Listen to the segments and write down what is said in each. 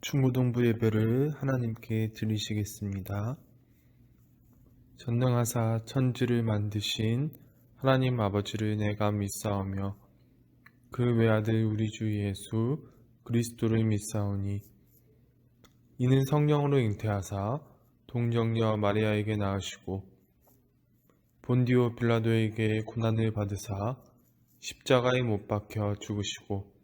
중고등부 예배를 하나님께 드리시겠습니다. 전능하사 천지를 만드신 하나님 아버지를 내가 믿사오며 그 외아들 우리 주 예수 그리스도를 믿사오니 이는 성령으로 잉태하사 동정녀 마리아에게 낳으시고 본디오 빌라도에게 고난을 받으사 십자가에 못 박혀 죽으시고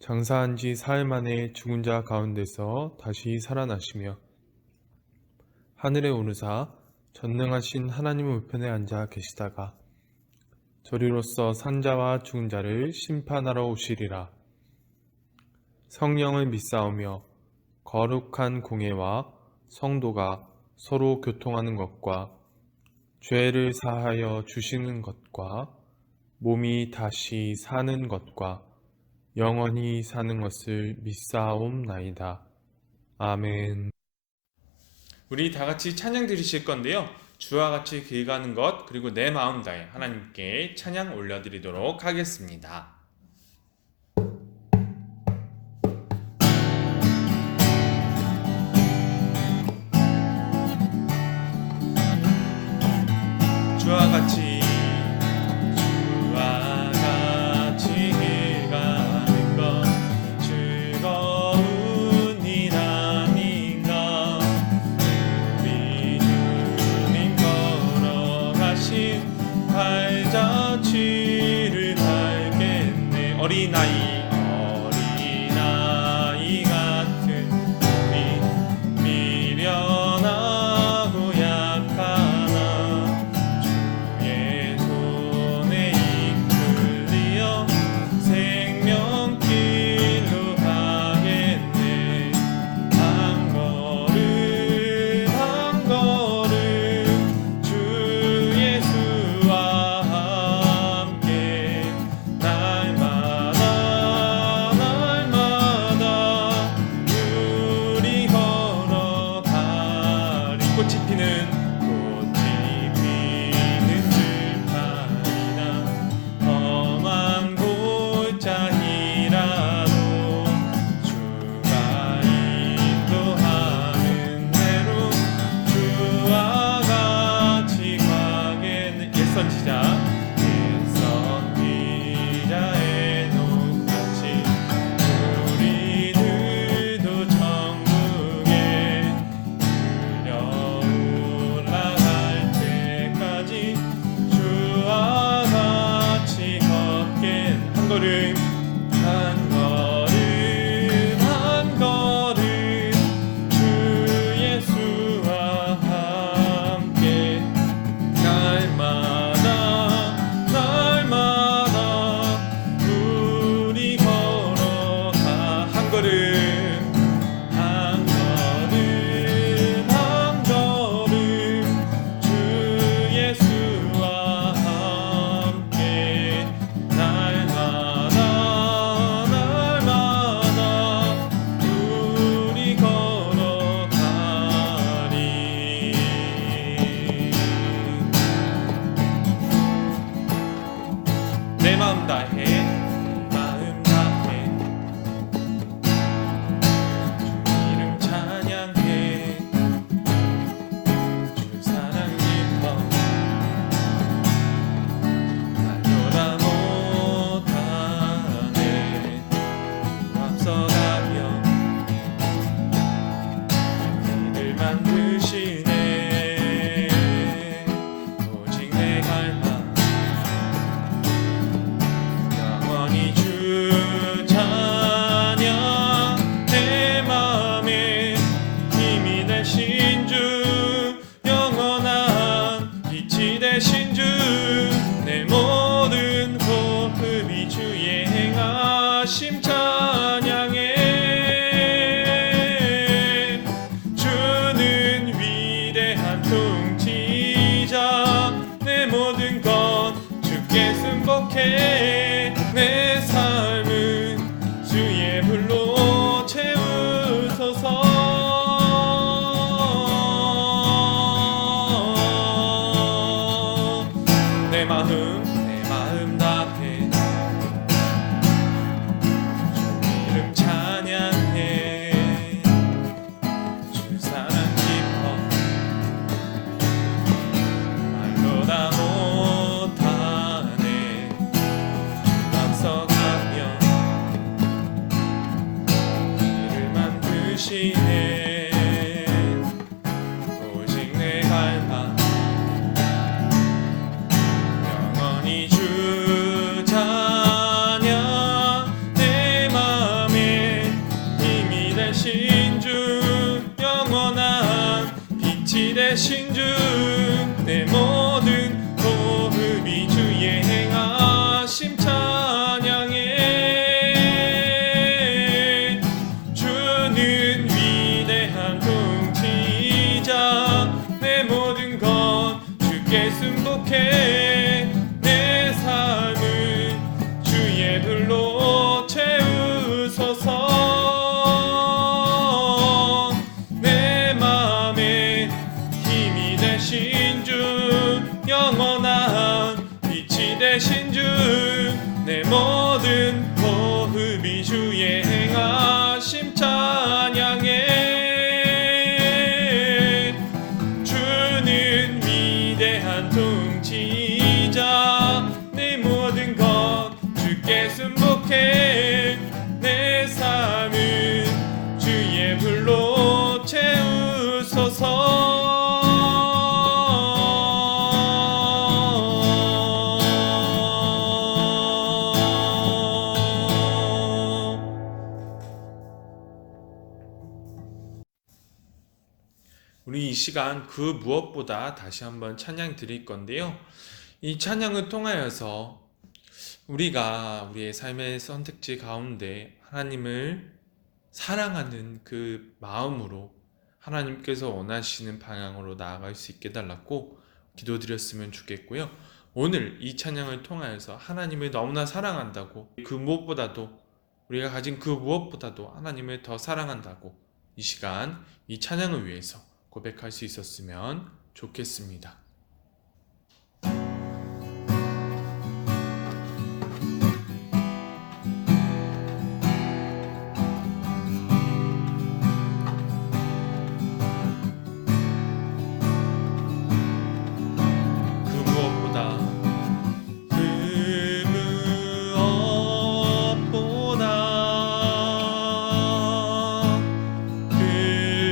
장사한 지 사흘 만에 죽은 자 가운데서 다시 살아나시며 하늘에 오르사 전능하신 하나님 우편에 앉아 계시다가 저리로서 산자와 죽은 자를 심판하러 오시리라. 성령을 믿사오며 거룩한 공예와 성도가 서로 교통하는 것과 죄를 사하여 주시는 것과 몸이 다시 사는 것과 영원히 사는 것을 믿사옵나이다. 아멘. 우리 다 같이 찬양 드리실 건데요. 주와 같이 길 가는 것 그리고 내 마음 다해 하나님께 찬양 올려드리도록 하겠습니다. 주와 같이 길 가는 것 즐거운 일 아닌가. 우리 주님 걸어가신 발자취를 밟겠네. 어린아이 같은 우리 미련하고 약하나 주의 손에 이끌리어 생명길로 가겠네. 한 걸음 한 걸음 주 예수와 함께 날마다 우리 걸어가리. 꽃이 피는 들판이나 험한 골짜기라도 주가 인도하는 대로 주와 같이 가겠네. 옛 선지자의 녹같이 우리들도 천국에 들려 올라갈 때까지 주와 같이 걷겠네. 한 걸음 한 걸음 주 예수와 함께 날마다 우리 걸어가. 한 걸음 한 걸음 주 예수와 함께 날마다 우리 걸어가리. 내 마음 다해 주 이름 찬양해. 주 사랑 깊어 알려라 못하네. 주 앞서가며 길을 만드시네. 오직 내 갈망 영원히 주 찬양. 내 맘에 힘이 되신 주 영원한 빛이 되신 주 내 모든 호흡이 주의 행하심 찬양해. 주는 위대한 통치자 내 모든 것 주께 승복해. 내 삶은 주의 불로 채우소서. 내 마음 다해 주 이름 찬양해. 주시네. 오직 내 갈망 영원히 주 찬양. 내 마음에 힘이 되신 주, 영원한 빛이 되신 주, 내 모든 호흡이 주의 행하심 찬양해. 주는 위대한 통치자, 내 모든 것 주께 순복해. 내 삶은 주의 불로 채우소서. 내 마음에 힘이 되신 주, 영원한 빛이 되신 주, 내 모든 호흡이 주의 행하심 찬양해. 주는 위대한 통치자, 내 모든 것 주께 순복해. 내 삶은 주의 불로 채우소서. 우리 이 시간 그 무엇보다 다시 한번 찬양 드릴 건데요. 이 찬양을 통하여서 우리가 우리의 삶의 선택지 가운데 하나님을 사랑하는 그 마음으로 하나님께서 원하시는 방향으로 나아갈 수 있게 달라고 기도드렸으면 좋겠고요. 오늘 이 찬양을 통하여서 하나님을 너무나 사랑한다고, 그 무엇보다도 우리가 가진 그 무엇보다도 하나님을 더 사랑한다고 이 시간 이 찬양을 위해서 고백할 수 있었으면 좋겠습니다. 무엇보다 그 무엇보다 그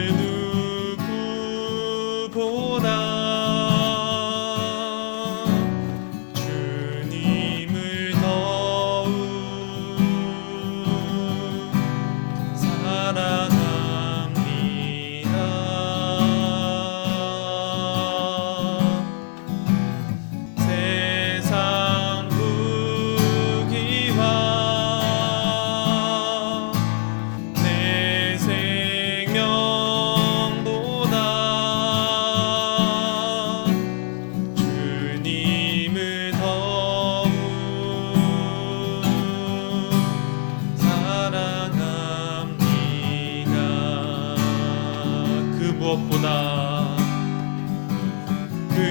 누구보다 주님을 더욱 사랑합니다. 무엇보다 그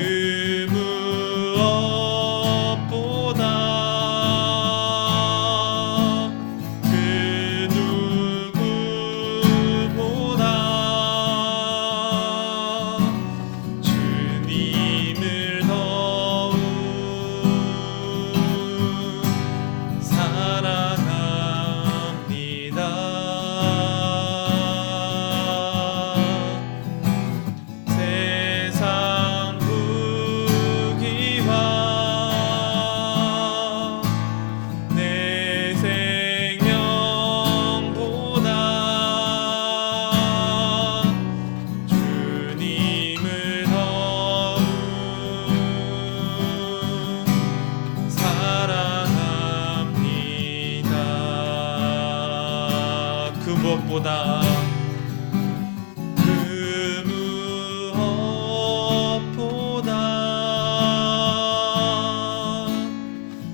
무엇보다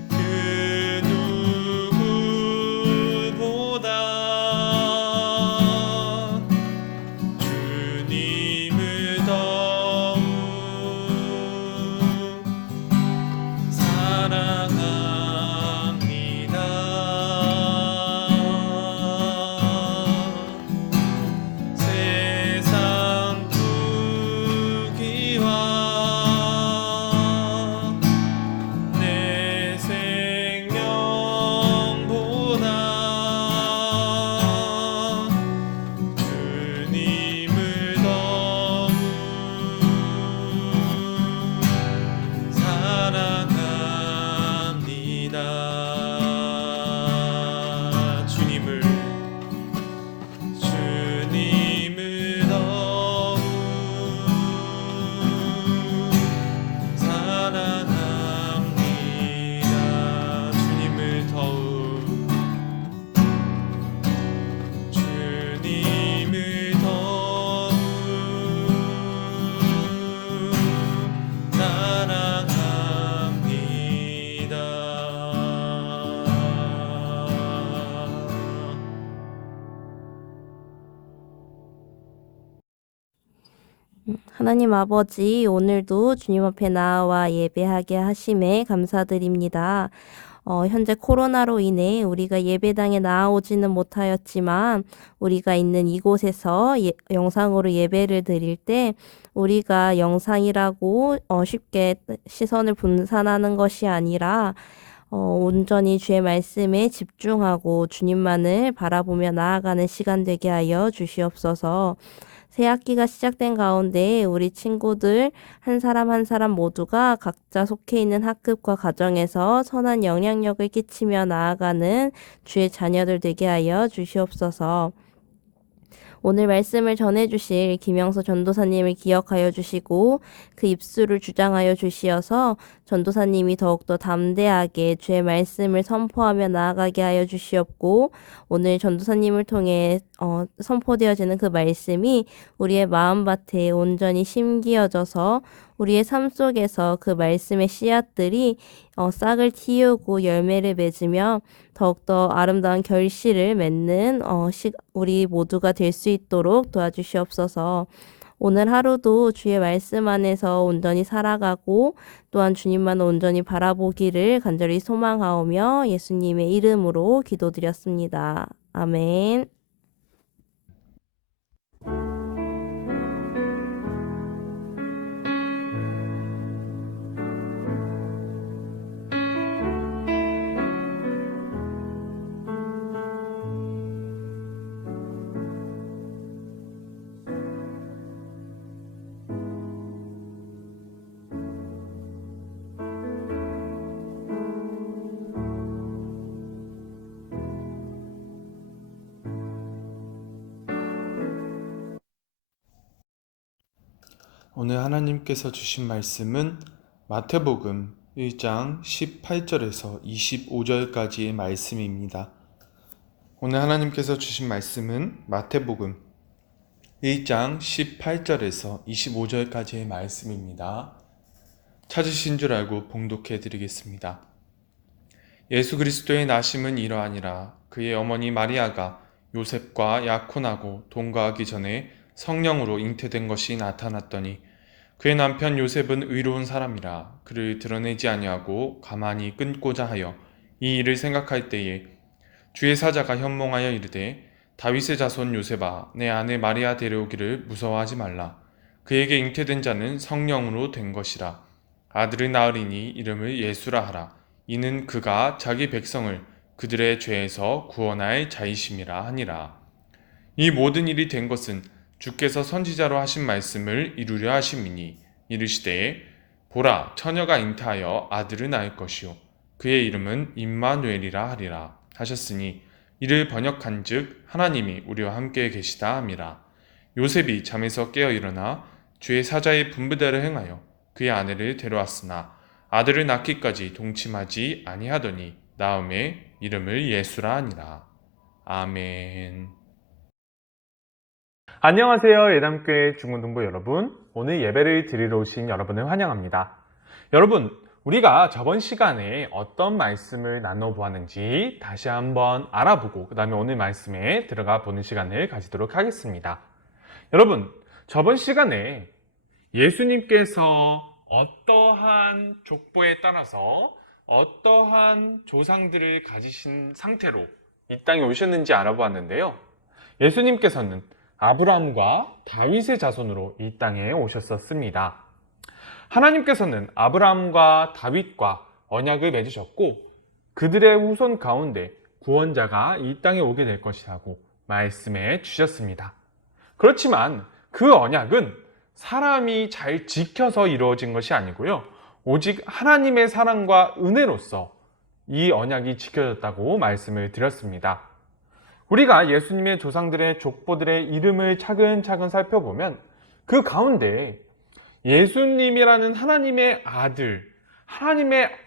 그 누구보다 주님을 더욱 사랑합니다. 하나님 아버지, 오늘도 주님 앞에 나와 예배하게 하심에 감사드립니다. 현재 코로나로 인해 우리가 예배당에 나아오지는 못하였지만 우리가 있는 이곳에서 영상으로 예배를 드릴 때 우리가 영상이라고 쉽게 시선을 분산하는 것이 아니라 온전히 주의 말씀에 집중하고 주님만을 바라보며 나아가는 시간 되게 하여 주시옵소서. 새 학기가 시작된 가운데 우리 친구들 한 사람 한 사람 모두가 각자 속해 있는 학급과 가정에서 선한 영향력을 끼치며 나아가는 주의 자녀들 되게 하여 주시옵소서. 오늘 말씀을 전해주실 김영서 전도사님을 기억하여 주시고 그 입술을 주장하여 주시어서 전도사님이 더욱더 담대하게 주의 말씀을 선포하며 나아가게 하여 주시옵고 오늘 전도사님을 통해 선포되어지는 그 말씀이 우리의 마음밭에 온전히 심기어져서 우리의 삶 속에서 그 말씀의 씨앗들이 싹을 틔우고 열매를 맺으며 더욱더 아름다운 결실을 맺는 우리 모두가 될 수 있도록 도와주시옵소서. 오늘 하루도 주의 말씀 안에서 온전히 살아가고 또한 주님만 온전히 바라보기를 간절히 소망하오며 예수님의 이름으로 기도드렸습니다. 아멘. 오늘 하나님께서 주신 말씀은 마태복음 1장 18절에서 25절까지의 말씀입니다. 오늘 하나님께서 주신 말씀은 마태복음 1장 18절에서 25절까지의 말씀입니다. 찾으신 줄 알고 봉독해 드리겠습니다. 예수 그리스도의 나심은 이러하니라. 그의 어머니 마리아가 요셉과 약혼하고 동거하기 전에 성령으로 잉태된 것이 나타났더니 그의 남편 요셉은 의로운 사람이라 그를 드러내지 아니하고 가만히 끊고자 하여 이 일을 생각할 때에 주의 사자가 현몽하여 이르되 다윗의 자손 요셉아 내 아내 마리아 데려오기를 무서워하지 말라. 그에게 잉태된 자는 성령으로 된 것이라. 아들을 낳으리니 이름을 예수라 하라. 이는 그가 자기 백성을 그들의 죄에서 구원할 자이심이라 하니라. 이 모든 일이 된 것은 주께서 선지자로 하신 말씀을 이루려 하심이니 이르시되 보라 처녀가 잉태하여 아들을 낳을 것이요 그의 이름은 임마누엘이라 하리라 하셨으니 이를 번역한즉 하나님이 우리와 함께 계시다 함이라. 요셉이 잠에서 깨어 일어나 주의 사자의 분부대로 행하여 그의 아내를 데려왔으나 아들을 낳기까지 동침하지 아니하더니 나음에 이름을 예수라 하니라. 아멘. 안녕하세요. 예담교회 중문동부 여러분. 오늘 예배를 드리러 오신 여러분을 환영합니다. 여러분, 우리가 저번 시간에 어떤 말씀을 나눠보았는지 다시 한번 알아보고 그 다음에 오늘 말씀에 들어가 보는 시간을 가지도록 하겠습니다. 여러분, 저번 시간에 예수님께서 어떠한 족보에 따라서 어떠한 조상들을 가지신 상태로 이 땅에 오셨는지 알아보았는데요. 예수님께서는 아브라함과 다윗의 자손으로 이 땅에 오셨었습니다. 하나님께서는 아브라함과 다윗과 언약을 맺으셨고 그들의 후손 가운데 구원자가 이 땅에 오게 될 것이라고 말씀해 주셨습니다. 그렇지만 그 언약은 사람이 잘 지켜서 이루어진 것이 아니고요. 오직 하나님의 사랑과 은혜로서 이 언약이 지켜졌다고 말씀을 드렸습니다. 우리가 예수님의 조상들의 족보들의 이름을 차근차근 살펴보면 그 가운데 예수님이라는 하나님의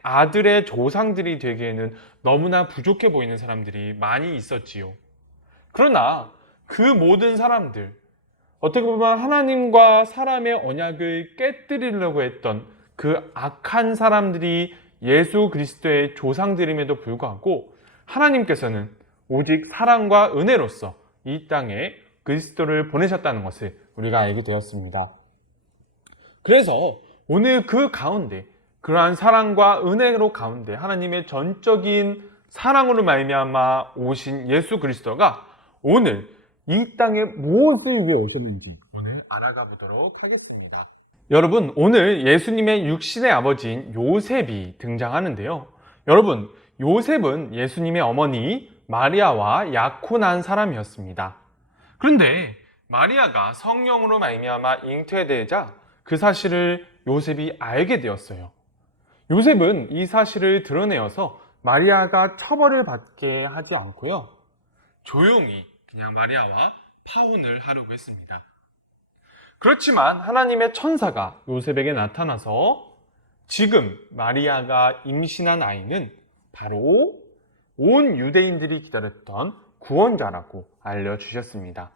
아들의 조상들이 되기에는 너무나 부족해 보이는 사람들이 많이 있었지요. 그러나 그 모든 사람들, 어떻게 보면 하나님과 사람의 언약을 깨뜨리려고 했던 그 악한 사람들이 예수 그리스도의 조상들임에도 불구하고 하나님께서는 오직 사랑과 은혜로서 이 땅에 그리스도를 보내셨다는 것을 우리가 알게 되었습니다. 그래서 오늘 그 가운데 그러한 사랑과 은혜로 가운데 하나님의 전적인 사랑으로 말미암아 오신 예수 그리스도가 오늘 이 땅에 무엇을 위해 오셨는지 오늘 알아가 보도록 하겠습니다. 여러분, 오늘 예수님의 육신의 아버지인 요셉이 등장하는데요. 여러분, 요셉은 예수님의 어머니 마리아와 약혼한 사람이었습니다. 그런데 마리아가 성령으로 말미암아 잉태되자 그 사실을 요셉이 알게 되었어요. 요셉은 이 사실을 드러내어서 마리아가 처벌을 받게 하지 않고요. 조용히 그냥 마리아와 파혼을 하려고 했습니다. 그렇지만 하나님의 천사가 요셉에게 나타나서 지금 마리아가 임신한 아이는 바로 온 유대인들이 기다렸던 구원자라고 알려주셨습니다.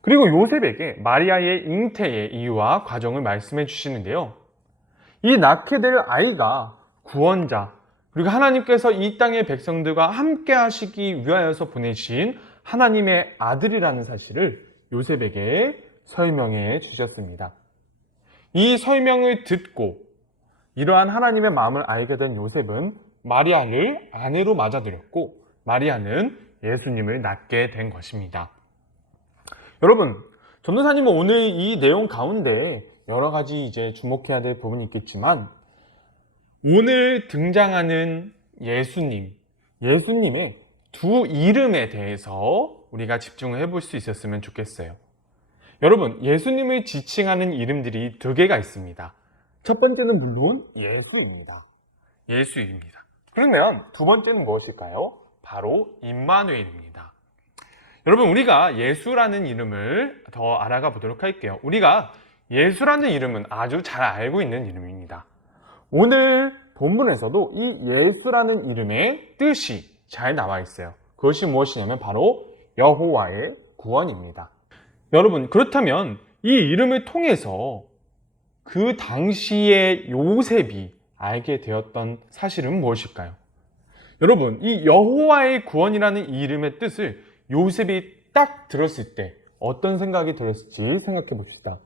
그리고 요셉에게 마리아의 잉태의 이유와 과정을 말씀해 주시는데요. 이 낳게 될 아이가 구원자, 그리고 하나님께서 이 땅의 백성들과 함께 하시기 위하여서 보내신 하나님의 아들이라는 사실을 요셉에게 설명해 주셨습니다. 이 설명을 듣고 이러한 하나님의 마음을 알게 된 요셉은 마리아를 아내로 맞아들였고 마리아는 예수님을 낳게 된 것입니다. 여러분, 전도사님은 오늘 이 내용 가운데 여러 가지 이제 주목해야 될 부분이 있겠지만 오늘 등장하는 예수님의 두 이름에 대해서 우리가 집중을 해볼 수 있었으면 좋겠어요. 여러분, 예수님을 지칭하는 이름들이 두 개가 있습니다. 첫 번째는 물론 예수입니다. 그러면 두 번째는 무엇일까요? 바로 임마누엘입니다. 여러분, 우리가 예수라는 이름을 더 알아가 보도록 할게요. 우리가 예수라는 이름은 아주 잘 알고 있는 이름입니다. 오늘 본문에서도 이 예수라는 이름의 뜻이 잘 나와 있어요. 그것이 무엇이냐면 바로 여호와의 구원입니다. 여러분, 그렇다면 이 이름을 통해서 그 당시에 요셉이 알게 되었던 사실은 무엇일까요? 여러분, 이 여호와의 구원이라는 이 이름의 뜻을 요셉이 딱 들었을 때 어떤 생각이 들었을지 생각해 봅시다.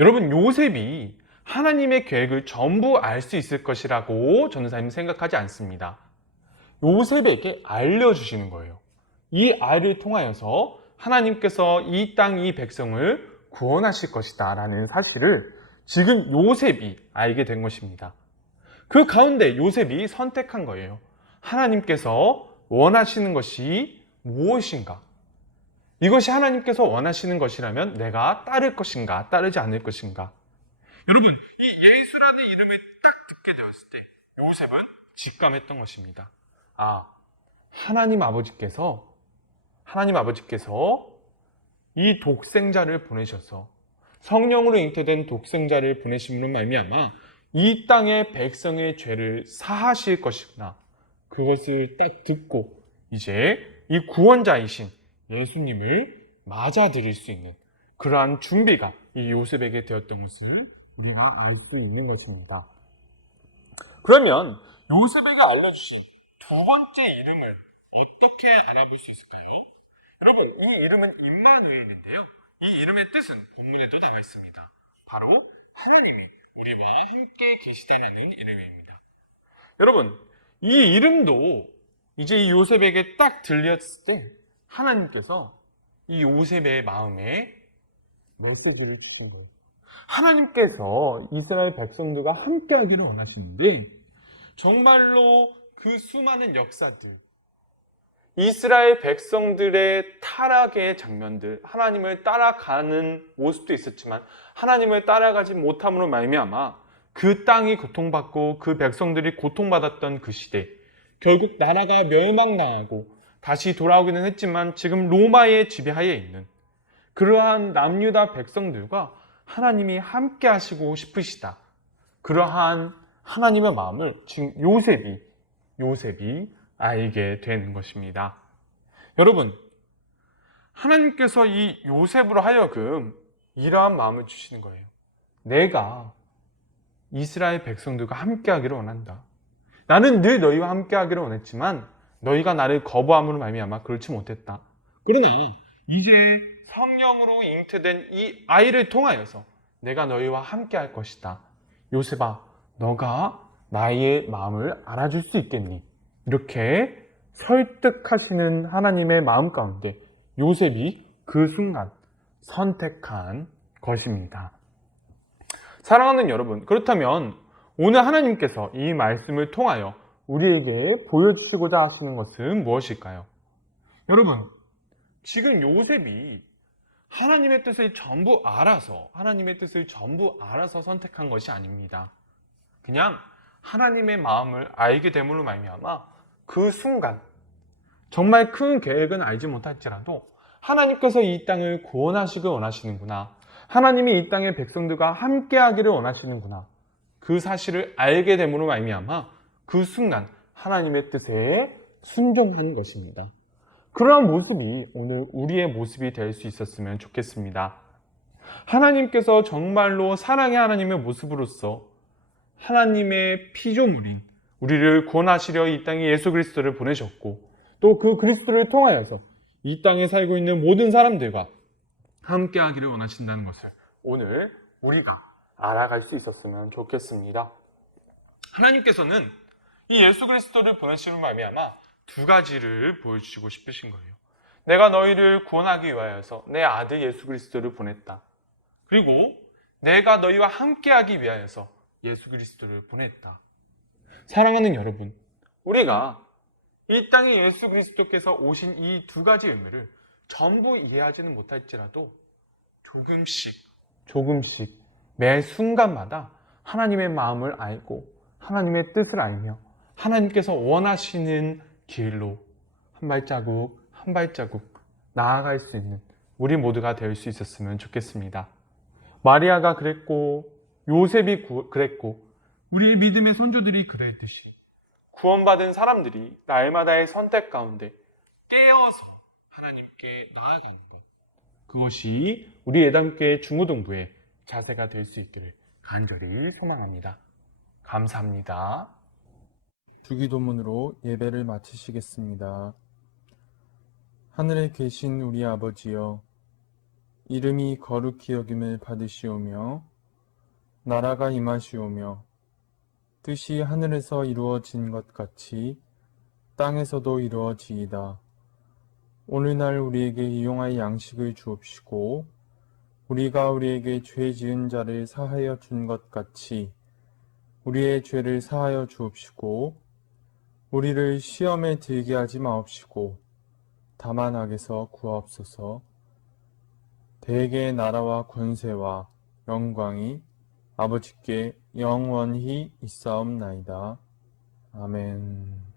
여러분, 요셉이 하나님의 계획을 전부 알 수 있을 것이라고 전도사님은 생각하지 않습니다. 요셉에게 알려주시는 거예요. 이 아이를 통하여서 하나님께서 이 땅, 이 백성을 구원하실 것이다 라는 사실을 지금 요셉이 알게 된 것입니다. 그 가운데 요셉이 선택한 거예요. 하나님께서 원하시는 것이 무엇인가? 이것이 하나님께서 원하시는 것이라면 내가 따를 것인가, 따르지 않을 것인가? 여러분, 이 예수라는 이름을 딱 듣게 되었을 때 요셉은 직감했던 것입니다. 아, 하나님 아버지께서 이 독생자를 보내셔서 성령으로 잉태된 독생자를 보내심으로 말미암아 이 땅의 백성의 죄를 사하실 것이구나. 그것을 딱 듣고 이제 이 구원자이신 예수님을 맞아들일 수 있는 그러한 준비가 이 요셉에게 되었던 것을 우리가 알 수 있는 것입니다. 그러면 요셉에게 알려주신 두 번째 이름을 어떻게 알아볼 수 있을까요? 여러분, 이 이름은 임마누엘인데요. 이 이름의 뜻은 본문에도 나와 있습니다. 바로 하나님이 우리와 함께 계시다라는 이름입니다. 여러분, 이 이름도 이제 이 요셉에게 딱 들렸을 때 하나님께서 이 요셉의 마음에 메시지를 주신 거예요. 하나님께서 이스라엘 백성들과 함께 하기를 원하시는데 정말로 그 수많은 역사들, 이스라엘 백성들의 타락의 장면들, 하나님을 따라가는 모습도 있었지만 하나님을 따라가지 못함으로 말미암아 그 땅이 고통받고 그 백성들이 고통받았던 그 시대, 결국 나라가 멸망당하고 다시 돌아오기는 했지만 지금 로마의 지배하에 있는 그러한 남유다 백성들과 하나님이 함께 하시고 싶으시다. 그러한 하나님의 마음을 지금 요셉이 알게 되는 것입니다. 여러분, 하나님께서 이 요셉으로 하여금 이러한 마음을 주시는 거예요. 내가 이스라엘 백성들과 함께 하기를 원한다. 나는 늘 너희와 함께 하기를 원했지만 너희가 나를 거부함으로 말미암아 그렇지 못했다. 그러나 이제 성령으로 잉태된 이 아이를 통하여서 내가 너희와 함께 할 것이다. 요셉아, 너가 나의 마음을 알아줄 수 있겠니? 이렇게 설득하시는 하나님의 마음 가운데 요셉이 그 순간 선택한 것입니다. 사랑하는 여러분, 그렇다면 오늘 하나님께서 이 말씀을 통하여 우리에게 보여주시고자 하시는 것은 무엇일까요? 여러분, 지금 요셉이 하나님의 뜻을 전부 알아서 선택한 것이 아닙니다. 그냥 하나님의 마음을 알게 됨으로 말미암아 그 순간 정말 큰 계획은 알지 못할지라도 하나님께서 이 땅을 구원하시길 원하시는구나, 하나님이 이 땅의 백성들과 함께하기를 원하시는구나, 그 사실을 알게 됨으로 말미암아 그 순간 하나님의 뜻에 순종한 것입니다. 그러한 모습이 오늘 우리의 모습이 될 수 있었으면 좋겠습니다. 하나님께서 정말로 사랑의 하나님의 모습으로서 하나님의 피조물인 우리를 구원하시려 이 땅에 예수 그리스도를 보내셨고, 또 그 그리스도를 통하여서 이 땅에 살고 있는 모든 사람들과 함께 하기를 원하신다는 것을 오늘 우리가 알아갈 수 있었으면 좋겠습니다. 하나님께서는 이 예수 그리스도를 보내심으로 말미암아 두 가지를 보여주시고 싶으신 거예요. 내가 너희를 구원하기 위하여서 내 아들 예수 그리스도를 보냈다. 그리고 내가 너희와 함께하기 위하여서 예수 그리스도를 보냈다. 사랑하는 여러분, 우리가 이 땅에 예수 그리스도께서 오신 이 두 가지 의미를 전부 이해하지는 못할지라도 조금씩 매 순간마다 하나님의 마음을 알고 하나님의 뜻을 알며 하나님께서 원하시는 길로 한 발자국 나아갈 수 있는 우리 모두가 될 수 있었으면 좋겠습니다. 마리아가 그랬고, 요셉이 그랬고, 우리의 믿음의 선조들이 그랬듯이 구원받은 사람들이 날마다의 선택 가운데 깨어서 하나님께 나아가는 것, 그것이 우리 예담교회 중고등부의 자세가 될 수 있기를 간절히 소망합니다. 감사합니다. 주기도문으로 예배를 마치시겠습니다. 하늘에 계신 우리 아버지여, 이름이 거룩히 여김을 받으시오며 나라가 임하시오며 뜻이 하늘에서 이루어진 것 같이 땅에서도 이루어지이다. 오늘날 우리에게 일용할 양식을 주옵시고 우리가 우리에게 죄 지은 자를 사하여 준 것 같이 우리의 죄를 사하여 주옵시고 우리를 시험에 들게 하지 마옵시고 다만 악에서 구하옵소서. 대개의 나라와 권세와 영광이 아버지께 영원히 있사옵나이다. 아멘.